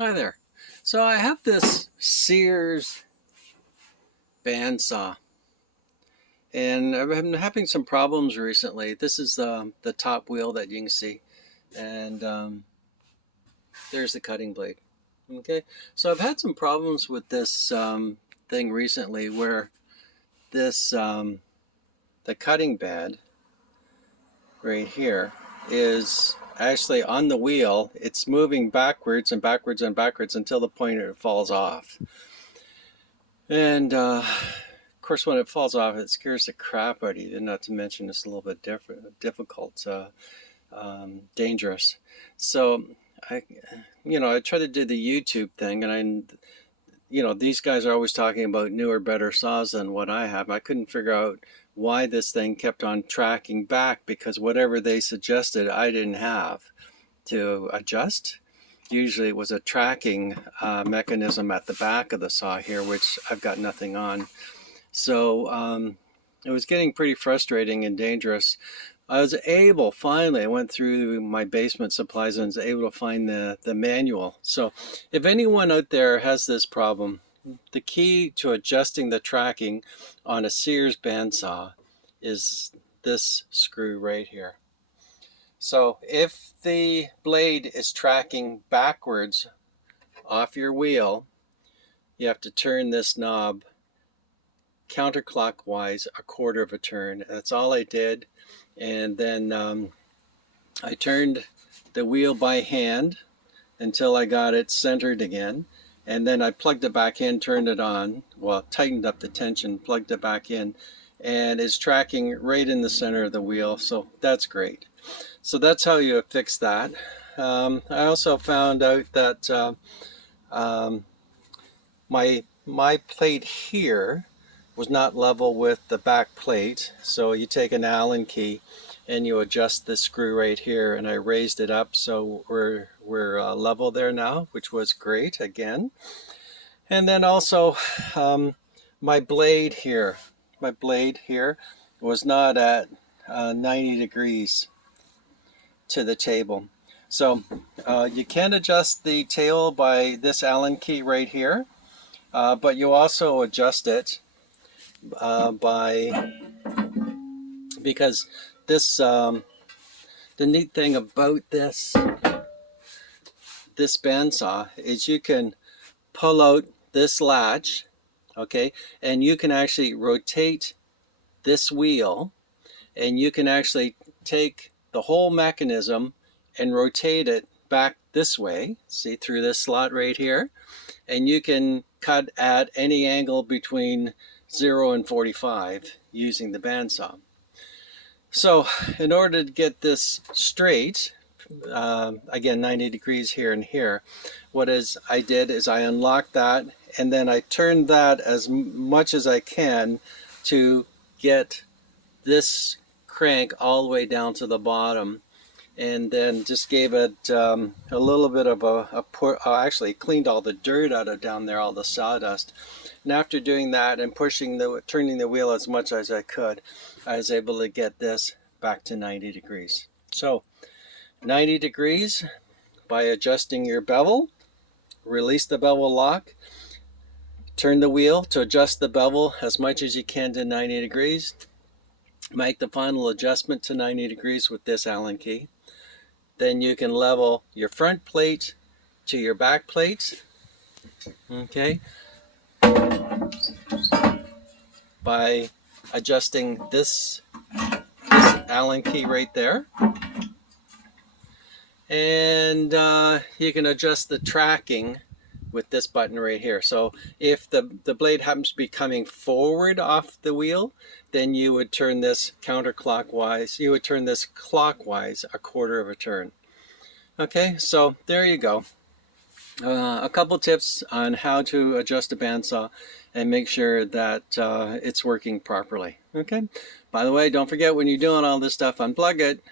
Hi there. So I have this Sears bandsaw, and I've been having some problems recently. This is the top wheel that you can see, and there's the cutting blade. Okay, so I've had some problems with this thing recently where this the cutting bed right here is actually on the wheel. It's moving backwards and backwards and backwards until the point it falls off. And of course, when it falls off, it scares the crap out of you. Not to mention, it's a little bit difficult, dangerous. So I try to do the YouTube thing, and these guys are always talking about newer, better saws than what I have. I couldn't figure out why this thing kept on tracking back, because whatever they suggested, I didn't have to adjust. Usually it was a tracking mechanism at the back of the saw here, which I've got nothing on. So it was getting pretty frustrating and dangerous. I was able, finally, I went through my basement supplies and was able to find the manual. So if anyone out there has this problem, the key to adjusting the tracking on a Sears bandsaw is this screw right here. So if the blade is tracking backwards off your wheel, you have to turn this knob counterclockwise a quarter of a turn. That's all I did. And then I turned the wheel by hand until I got it centered again. And then I plugged it back in, turned it on, well, tightened up the tension, plugged it back in, and it's tracking right in the center of the wheel. So that's great. So that's how you fix that. I also found out that my plate here was not level with the back plate. So you take an Allen key and you adjust the screw right here, and I raised it up so we're level there now, which was great again. And then also my blade here was not at 90 degrees to the table. So you can adjust the tail by this Allen key right here, but you also adjust it because this the neat thing about this bandsaw is you can pull out this latch, okay, and you can actually rotate this wheel, and you can actually take the whole mechanism and rotate it back this way, see, through this slot right here, and you can cut at any angle between 0 and 45 using the bandsaw. So in order to get this straight, again 90 degrees here and here, I did is I unlocked that, and then I turned that as much as I can to get this crank all the way down to the bottom, and then just gave it a little bit of a pour. Actually cleaned all the dirt out of down there, all the sawdust. And after doing that and turning the wheel as much as I could, I was able to get this back to 90 degrees. So 90 degrees by adjusting your bevel. Release the bevel lock, turn the wheel to adjust the bevel as much as you can to 90 degrees. Make the final adjustment to 90 degrees with this Allen key. Then you can level your front plate to your back plate, okay, by adjusting this Allen key right there. And you can adjust the tracking with this button right here. So if the blade happens to be coming forward off the wheel, then you would turn this counterclockwise. You would turn this clockwise a quarter of a turn. Okay, so there you go. A couple tips on how to adjust a bandsaw and make sure that it's working properly. Okay. By the way, don't forget, when you're doing all this stuff, unplug it.